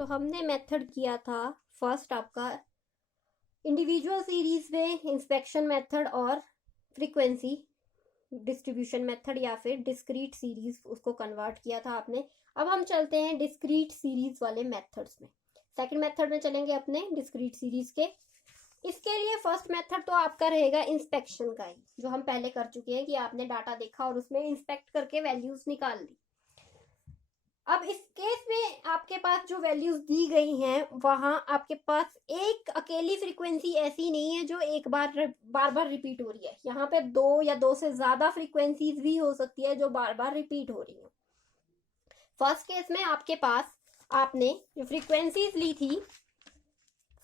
तो हमने मेथड किया था फर्स्ट आपका इंडिविजुअल सीरीज में इंस्पेक्शन मेथड और फ्रीक्वेंसी डिस्ट्रीब्यूशन मेथड या फिर डिस्क्रीट सीरीज उसको कन्वर्ट किया था आपने। अब हम चलते हैं डिस्क्रीट सीरीज वाले मेथड्स में। सेकंड मेथड में चलेंगे अपने डिस्क्रीट सीरीज के। इसके लिए फर्स्ट मेथड तो आपका रहेगा इंस्पेक्शन का ही, जो हम पहले कर चुके हैं कि आपने डाटा देखा और उसमें इंस्पेक्ट करके वैल्यूज निकाल ली। अब इस केस में आपके पास जो वैल्यूज दी गई हैं वहां आपके पास एक अकेली फ्रीक्वेंसी ऐसी नहीं है जो एक बार बार रिपीट हो रही है। यहाँ पे दो या दो से ज्यादा फ्रीक्वेंसीज भी हो सकती है जो बार बार रिपीट हो रही है। फर्स्ट केस में आपके पास आपने जो फ्रीक्वेंसीज ली थी,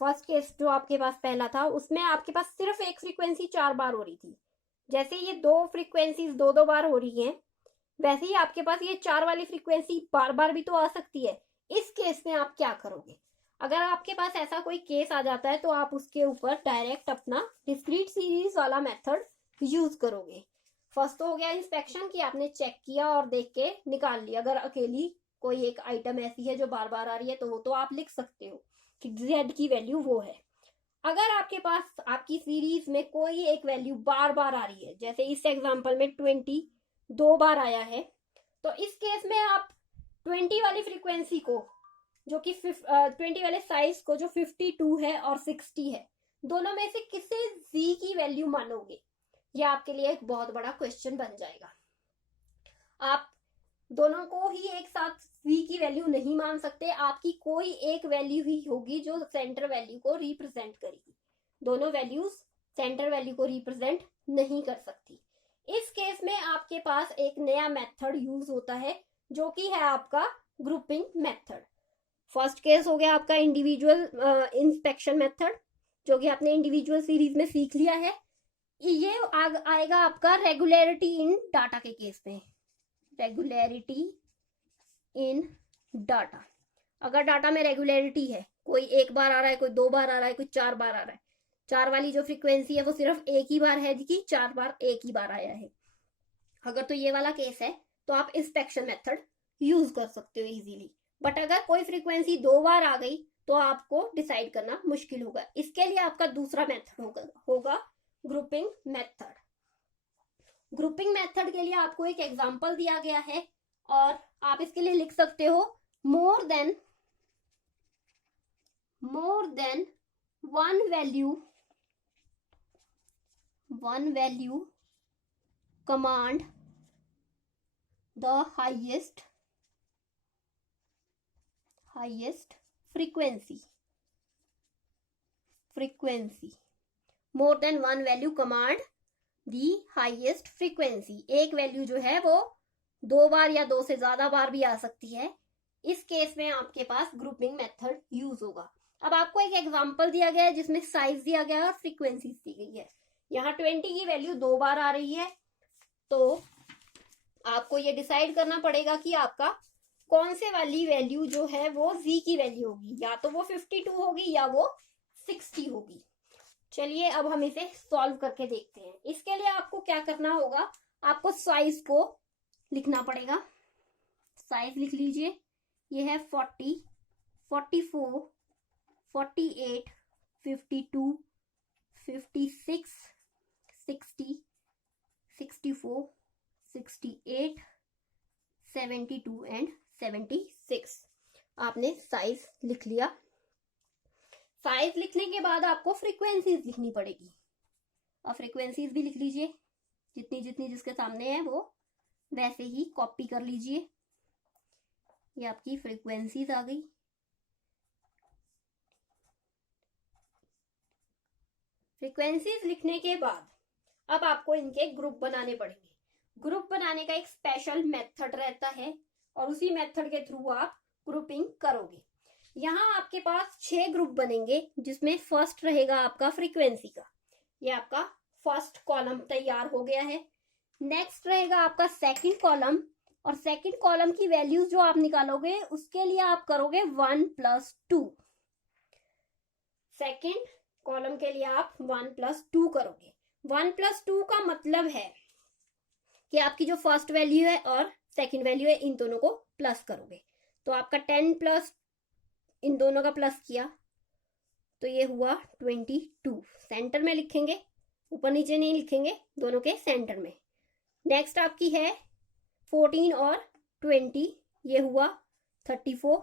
फर्स्ट केस जो आपके पास पहला था उसमें आपके पास सिर्फ एक फ्रीक्वेंसी 4 बार हो रही थी। जैसे ये दो फ्रीक्वेंसीज दो बार हो रही हैं, वैसे ही आपके पास ये 4 वाली फ्रीक्वेंसी बार बार भी तो आ सकती है। इस केस में आप क्या करोगे? अगर आपके पास ऐसा कोई केस आ जाता है तो आप उसके ऊपर डायरेक्ट अपना डिस्क्रीट सीरीज वाला मेथड यूज करोगे। फर्स्ट तो हो गया इंस्पेक्शन की, आपने चेक किया और देख के निकाल लिया। अगर अकेली कोई एक आइटम ऐसी है जो बार बार आ रही है तो वो तो आप लिख सकते हो कि z की वैल्यू वो है। अगर आपके पास आपकी सीरीज में कोई एक वैल्यू बार बार आ रही है, जैसे इस एग्जांपल में 20 दो बार आया है, तो इस केस में आप 20 वाली फ्रीक्वेंसी को जो कि 20 वाले साइज को जो 52 है और 60 है, दोनों में से किसे z की वैल्यू मानोगे? ये आपके लिए एक बहुत बड़ा क्वेश्चन बन जाएगा। आप दोनों को ही एक साथ v की वैल्यू नहीं मान सकते। आपकी कोई एक वैल्यू ही होगी जो सेंटर वैल्यू को रिप्रेजेंट करेगी। दोनों वैल्यूज सेंटर वैल्यू को रिप्रेजेंट नहीं कर सकती। इस केस में आपके पास एक नया मेथड यूज होता है जो कि है आपका ग्रुपिंग मेथड। फर्स्ट केस हो गया आपका इंडिविजुअल इंस्पेक्शन मेथड, जो कि आपने इंडिविजुअल सीरीज में सीख लिया है। ये आएगा आपका रेगुलरिटी इन डाटा के केस में। रेगुलरिटी इन डाटा, अगर डाटा में रेगुलरिटी है, कोई एक बार आ रहा है, कोई दो बार आ रहा है, कोई 4 बार आ रहा है, 4 वाली जो फ्रीक्वेंसी है वो सिर्फ एक ही बार है कि 4 बार एक ही बार आया है, अगर तो ये वाला केस है तो आप इंस्पेक्शन मेथड यूज कर सकते हो इजीली। बट अगर कोई फ्रीक्वेंसी 2 बार आ गई तो आपको डिसाइड करना मुश्किल होगा। इसके लिए आपका दूसरा मेथड होगा ग्रुपिंग मेथड। ग्रुपिंग मेथड के लिए आपको एक एग्जांपल दिया गया है और आप इसके लिए लिख सकते हो more than one value command the highest frequency. More than one value command the highest frequency. एक वैल्यू जो है वो 2 बार या 2 से ज्यादा बार भी आ सकती है। इस केस में आपके पास ग्रुपिंग मेथड यूज होगा। अब आपको एक एग्जांपल दिया गया है जिसमें साइज दिया गया है और फ्रीक्वेंसी दी गई है। यहाँ 20 की वैल्यू 2 बार आ रही है, तो आपको ये डिसाइड करना पड़ेगा कि आपका कौन से वाली वैल्यू जो है वो z की वैल्यू होगी, या तो वो 52 होगी या वो 60 होगी। चलिए अब हम इसे सॉल्व करके देखते हैं। इसके लिए आपको क्या करना होगा, आपको साइज को लिखना पड़ेगा। साइज लिख लीजिए, ये है 40, 44, 48, 52, 56, 60, 64, 68, 72 एंड 76। आपने साइज लिख लिया। साइज लिखने के बाद आपको फ्रीक्वेंसीज लिखनी पड़ेगी। और फ्रीक्वेंसीज भी लिख लीजिए, जितनी जितनी जिसके सामने है वो वैसे ही कॉपी कर लीजिए। ये आपकी फ्रीक्वेंसीज आ गई। फ्रीक्वेंसीज लिखने के बाद अब आपको इनके ग्रुप बनाने पड़ेंगे। ग्रुप बनाने का एक स्पेशल मेथड रहता है और उसी मेथड के थ्रू आप ग्रुपिंग करोगे। यहाँ आपके पास 6 ग्रुप बनेंगे, जिसमें फर्स्ट रहेगा आपका फ्रीक्वेंसी का। ये आपका फर्स्ट कॉलम तैयार हो गया है। नेक्स्ट रहेगा आपका सेकंड कॉलम, और सेकंड कॉलम की वैल्यूज जो आप निकालोगे उसके लिए आप करोगे 1+2। सेकंड कॉलम के लिए आप 1+2 करोगे। 1+2 का मतलब है कि आपकी जो फर्स्ट वैल्यू है और सेकंड वैल्यू है इन दोनों को प्लस करोगे, तो आपका 10 + इन दोनों का प्लस किया तो ये हुआ 22। सेंटर में लिखेंगे, ऊपर नीचे नहीं लिखेंगे, दोनों के सेंटर में। नेक्स्ट आपकी है 14 और 20, ये हुआ 34।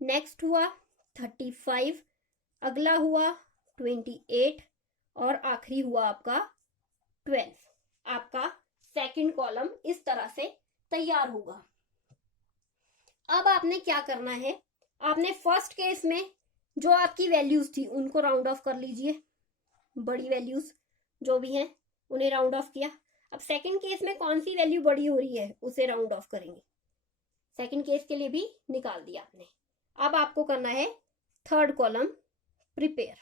नेक्स्ट हुआ 35, अगला हुआ 28 और आखिरी हुआ आपका 12। आपका सेकंड कॉलम इस तरह से तैयार होगा। अब आपने क्या करना है, आपने फर्स्ट केस में जो आपकी वैल्यूज थी उनको राउंड ऑफ कर लीजिए, बड़ी वैल्यूज जो भी हैं उन्हें राउंड ऑफ किया। अब सेकंड केस में कौन सी वैल्यू बड़ी हो रही है उसे राउंड ऑफ करेंगे। सेकंड केस के लिए भी निकाल दिया आपने। अब आपको करना है third column prepare.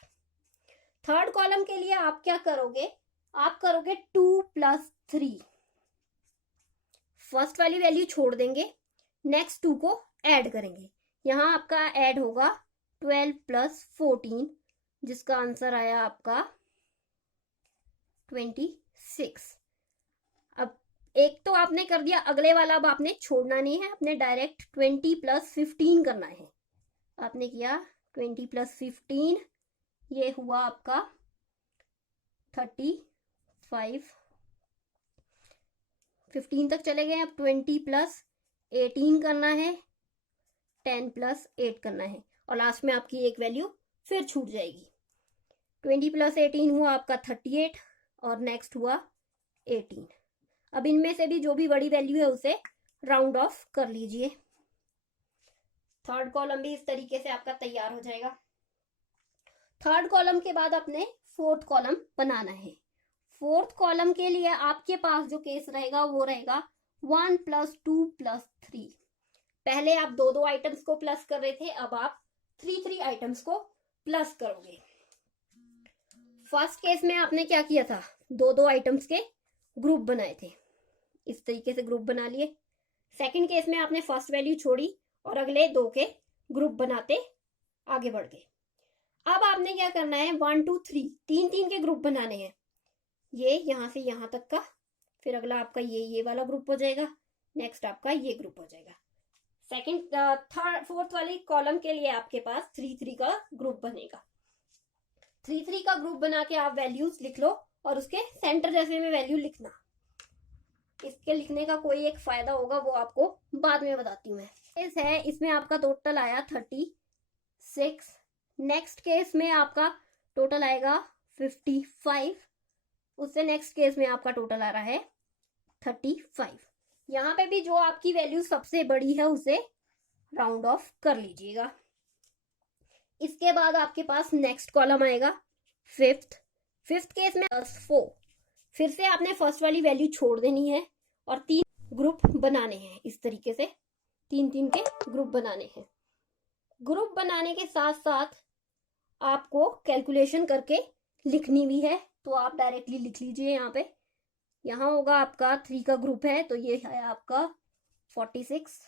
Third column के लिए आप क्या करोगे, आप करोगे 2 + 3। फर्स्ट वाली वैल्यू छोड़ देंगे, नेक्स्ट 2 को ऐड करेंगे। यहां आपका ऐड होगा 12 + 14, जिसका आंसर आया आपका 26। अब एक तो आपने कर दिया, अगले वाला अब आपने छोड़ना नहीं है, आपने डायरेक्ट 20 + 15 करना है। आपने किया 20 + 15, ये हुआ आपका 35। 15 तक चले गए। अब 20 + 18 करना है, 10 + 8 करना है और लास्ट में आपकी एक वैल्यू फिर छूट जाएगी। 20 + 18 हुआ आपका 38 और नेक्स्ट हुआ 18। अब इनमें से भी जो भी बड़ी वैल्यू है उसे राउंड ऑफ कर लीजिए। थर्ड कॉलम भी इस तरीके से आपका तैयार हो जाएगा। थर्ड कॉलम के बाद अपने फोर्थ कॉलम बनाना है। फोर्थ कॉलम के लिए आपके पास जो केस रहेगा वो रहेगा 1 + 2 + 3। पहले आप 2 आइटम्स को प्लस कर रहे थे, अब आप 3 आइटम्स को प्लस करोगे। फर्स्ट केस में आपने क्या किया था, 2 आइटम्स के ग्रुप बनाए थे, इस तरीके से ग्रुप बना लिए। सेकंड केस में आपने फर्स्ट वैल्यू छोड़ी और अगले 2 के ग्रुप बनाते आगे बढ़ गए। अब आपने क्या करना है, 1 2 3, 3 के ग्रुप बनाने हैं। ये यहां से यहां तक का, फिर अगला आपका ये वाला ग्रुप हो जाएगा, नेक्स्ट आपका ये ग्रुप हो जाएगा। सेकंड थर्ड फोर्थ वाली कॉलम के लिए आपके पास 3 का ग्रुप बनेगा। 3 का ग्रुप बना के आप वैल्यूज लिख लो और उसके सेंटर जैसे में वैल्यू लिखना। इसके लिखने का कोई एक फायदा होगा, वो आपको बाद में बताती हूँ मैं। केस है, इसमें आपका टोटल आया 36। नेक्स्ट केस में आपका टोटल आएगा 55। उससे नेक्स्ट केस में आपका टोटल आ रहा है 35। यहाँ पे भी जो आपकी वैल्यू सबसे बड़ी है उसे राउंड ऑफ कर लीजिएगा। इसके बाद आपके पास नेक्स्ट कॉलम आएगा फिफ्थ केस में 4। फिर से आपने फर्स्ट वाली वैल्यू छोड़ देनी है और 3 ग्रुप बनाने हैं। इस तरीके से 3 के ग्रुप बनाने हैं। ग्रुप बनाने के साथ साथ आपको कैलकुलेशन करके लिखनी भी है, तो आप डायरेक्टली लिख लीजिए। यहाँ पे यहाँ होगा आपका 3 का ग्रुप है तो ये है आपका 46।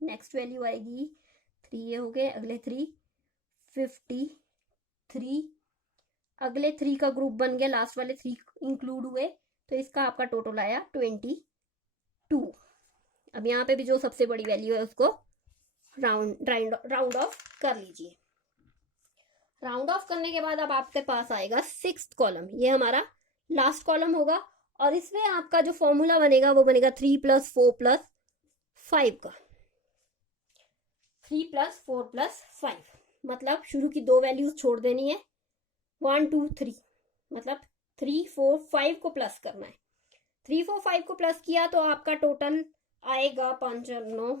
नेक्स्ट वैल्यू आएगी 3, ये हो गए अगले 3 53। अगले 3 का ग्रुप बन गया, लास्ट वाले 3 इंक्लूड हुए तो इसका आपका टोटल आया 22। अब यहाँ पे भी जो सबसे बड़ी वैल्यू है उसको राउंड ऑफ कर लीजिए। राउंड ऑफ करने के बाद अब आपके पास आएगा 6th कॉलम, ये हमारा लास्ट कॉलम होगा और इसमें आपका जो फॉर्मूला बनेगा वो बनेगा 3 + 4 + 5 का। 3 + 4 + 5 मतलब शुरू की 2 वैल्यूज छोड़ देनी है। 1 2 3 मतलब 3 4 5 को प्लस करना है। 3 4 5 को प्लस किया तो आपका टोटल आएगा 5 और 9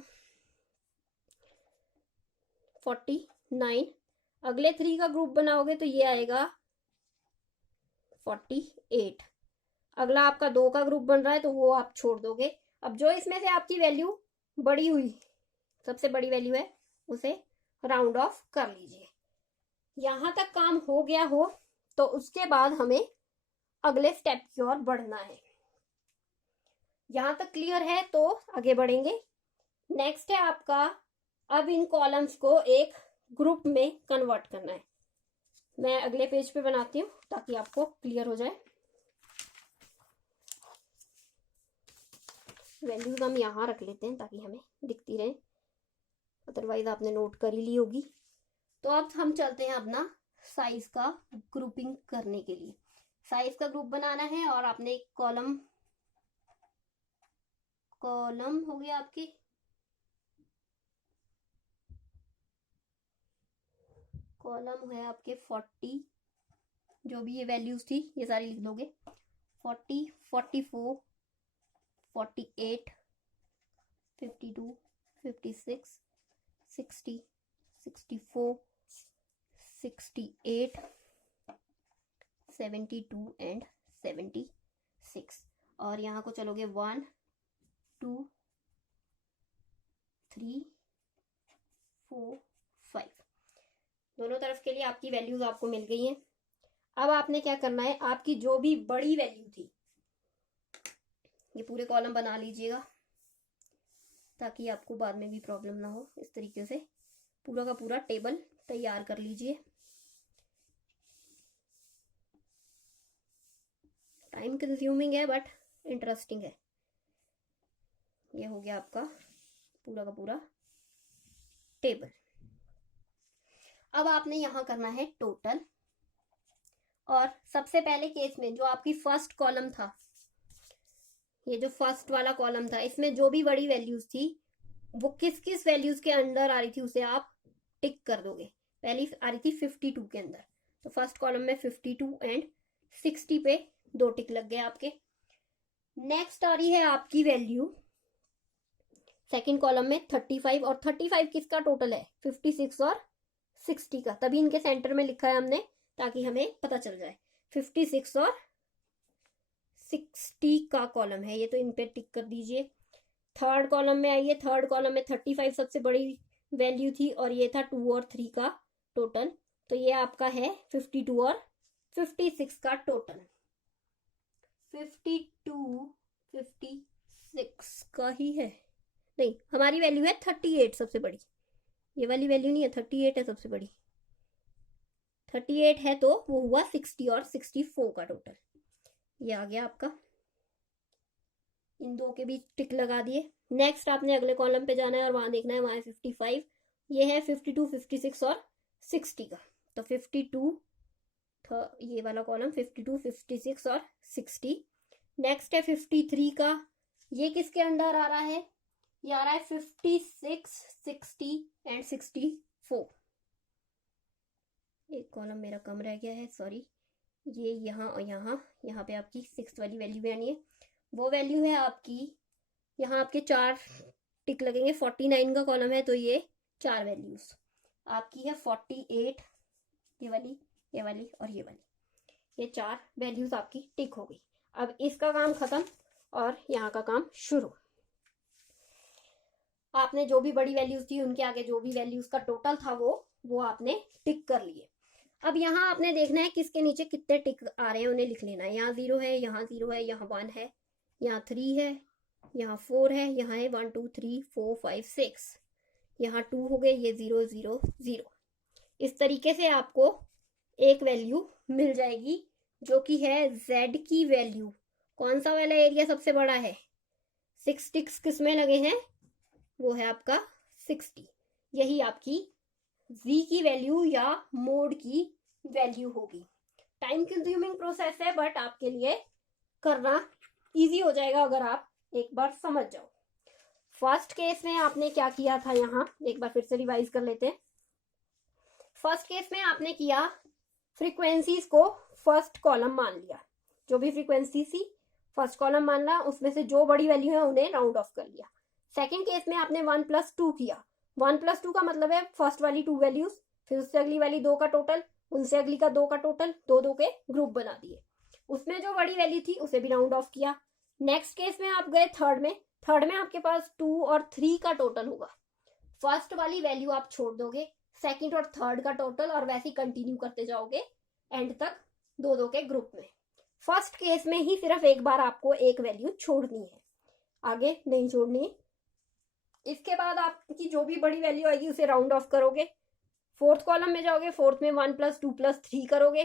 49। अगले 3 का ग्रुप बनाओगे तो ये आएगा 48। अगला आपका 2 का ग्रुप बन रहा है तो वो आप छोड़ दोगे। अब जो इसमें से आपकी वैल्यू बड़ी हुई, सबसे बड़ी वैल्यू है, उसे राउंड ऑफ कर लीजिए। यहां तक काम हो गया हो तो उसके बाद हमें अगले स्टेप की ओर बढ़ना है। यहां तक क्लियर है तो आगे बढ़ेंगे। नेक्स्ट है आपका, अब इन कॉलम्स को एक ग्रुप में कन्वर्ट करना है। मैं अगले पेज पे बनाती हूँ ताकि आपको क्लियर हो जाए। वैल्यूज हम यहाँ रख लेते हैं ताकि हमें दिखती रहे। अदरवाइज आपने नोट कर ही ली होगी। तो अब हम चलते हैं अपना साइज का ग्रुपिंग करने के लिए। साइज का ग्रुप बनाना है और आपने एक कॉलम हो गया आपकी, कॉलम है आपके 40, जो भी ये वैल्यूज थी ये सारी लिख दोगे, 40, 44, 48, 52, 56, 60, 64, 68, 72 एंड 76। और यहाँ को चलोगे 1, 2, 3, 4, 5। दोनों तरफ के लिए आपकी वैल्यूज आपको मिल गई हैं। अब आपने क्या करना है, आपकी जो भी बड़ी वैल्यू थी, ये पूरे कॉलम बना लीजिएगा ताकि आपको बाद में भी प्रॉब्लम ना हो। इस तरीके से पूरा का पूरा टेबल तैयार कर लीजिए। टाइम कंज्यूमिंग है बट इंटरेस्टिंग है। ये हो गया आपका पूरा का पूरा टेबल। अब आपने यहां करना है टोटल। और सबसे पहले केस में जो आपकी फर्स्ट कॉलम था, ये जो फर्स्ट वाला कॉलम था, इसमें जो भी बड़ी वैल्यूज थी वो किस किस वैल्यूज के अंदर आ रही थी उसे आप टिक कर दोगे। पहली आ रही थी 52 के अंदर, तो फर्स्ट कॉलम में 52 एंड 60 पे 2 टिक लग गए आपके। नेक्स्ट आ रही है आपकी वैल्यू सेकंड कॉलम में 35, और 35 किसका टोटल है, 56 और 60 का, तभी इनके सेंटर में लिखा है हमने ताकि हमें पता चल जाए। 56 और 60 का कॉलम है ये, तो इन पे टिक कर दीजिए। थर्ड कॉलम में आइए, थर्ड कॉलम में 35 सबसे बड़ी वैल्यू थी और ये था 2 और 3 का टोटल, तो ये आपका है 52 और 56 का टोटल। 52 56 का ही है, नहीं हमारी वैल्यू है 38 सबसे बड़ी, ये वाली वैल्यू नहीं है, 38 है सबसे बड़ी। 38 है तो वो हुआ 60 और 64 का टोटल। ये आ गया आपका, इन दो के बीच टिक लगा दिए। नेक्स्ट आपने अगले कॉलम पे जाना है और वहां देखना है, वहां 55, ये है 52, 56 और 60 का, तो 52 था ये वाला कॉलम, 52, 56 और 60। नेक्स्ट है 53 का, ये किसके अंडर आ रहा है, ये आ रहा है 56, 60 एंड 64। एक कॉलम मेरा कम रह गया है, सॉरी। ये यहाँ और यहाँ पे आपकी 6 वाली वैल्यू भी आनी है। वो वैल्यू है आपकी, यहाँ आपके 4 टिक लगेंगे। 49 का कॉलम है तो ये 4 वैल्यूज आपकी है, 48, ये वाली और ये वाली, ये 4 वैल्यूज आपकी टिक हो गई। अब इसका काम खत्म और यहाँ का काम शुरू। आपने जो भी बड़ी वैल्यूज थी उनके आगे जो भी वैल्यूज का टोटल था वो आपने टिक कर लिए। अब यहाँ आपने देखना है किसके नीचे कितने टिक आ रहे हैं, उन्हें लिख लेना है। यहाँ 0 है, यहाँ 0 है, यहाँ 1 है, यहाँ 3 है, यहाँ 4 है, यहाँ है 1 2 3 4 5 6, यहाँ 2 हो गए, ये 0 0 0। इस तरीके से आपको एक वैल्यू मिल जाएगी जो कि है z की वैल्यू। कौन सा वाला एरिया सबसे बड़ा है, 6 टिक्स किसमें लगे हैं, वो है आपका 60। यही आपकी z की वैल्यू या मोड की वैल्यू होगी। टाइम कंज्यूमिंग प्रोसेस है बट आपके लिए करना इजी हो जाएगा अगर आप एक बार समझ जाओ। फर्स्ट केस में आपने क्या किया था, यहाँ एक बार फिर से रिवाइज कर लेते हैं। फर्स्ट केस में आपने किया, फ्रीक्वेंसीज को फर्स्ट कॉलम मान लिया, जो भी फ्रीक्वेंसी थी फर्स्ट कॉलम मानना, उसमें से जो बड़ी वैल्यू है उन्हें राउंड ऑफ कर लिया। सेकंड केस में आपने 1+2 किया। 1+2 का मतलब है फर्स्ट वाली 2 वैल्यूज, फिर उससे अगली वाली 2 का टोटल, उनसे अगली का 2 का टोटल, 2 के ग्रुप बना दिए। उसमें जो बड़ी वैल्यू थी उसे भी राउंड ऑफ किया। नेक्स्ट केस में आप गए थर्ड में आपके पास 2 और 3 का टोटल होगा। फर्स्ट वाली वैल्यू आप छोड़ दोगे, सेकंड और थर्ड का टोटल, और वैसे ही कंटिन्यू करते जाओगे एंड तक 2 के ग्रुप में। फर्स्ट केस में ही सिर्फ एक बार आपको एक वैल्यू छोड़नी है, आगे नहीं छोड़नी। इसके बाद आपकी जो भी बड़ी वैल्यू आएगी उसे राउंड ऑफ करोगे। फोर्थ कॉलम में जाओगे, फोर्थ में 1+2+3 करोगे,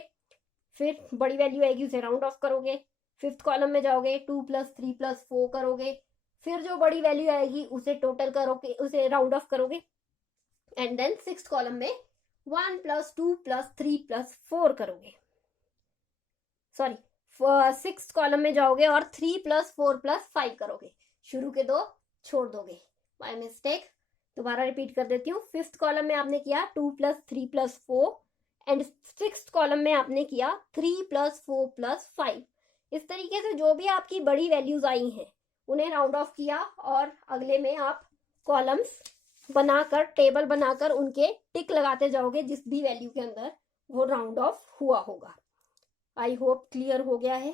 फिर बड़ी वैल्यू आएगी उसे राउंड ऑफ करोगे। फिफ्थ कॉलम में जाओगे, 2+3+4 करोगे, फिर जो बड़ी वैल्यू आएगी उसे टोटल करोगे, उसे राउंड ऑफ करोगे। एंड देन सिक्स्थ कॉलम में 1 + 2 + 3 + 4 करोगे, सॉरी सिक्स्थ कॉलम में जाओगे और 3 + 4 + 5 करोगे, शुरू के दो छोड़ दोगे, बाय मिस्टेक। दोबारा रिपीट कर देती हूँ। फिफ्थ कॉलम में आपने किया 2 + 3 + 4 एंड सिक्स्थ कॉलम में आपने किया 3 + 4 + 5। इस तरीके से जो भी आपकी बड़ी वैल्यूज आई हैं उन्हें राउंड ऑफ किया और अगले में आप कॉलम्स बनाकर, टेबल बनाकर उनके टिक लगाते जाओगे जिस भी वैल्यू के अंदर वो राउंड ऑफ हुआ होगा। आई होप क्लियर हो गया है।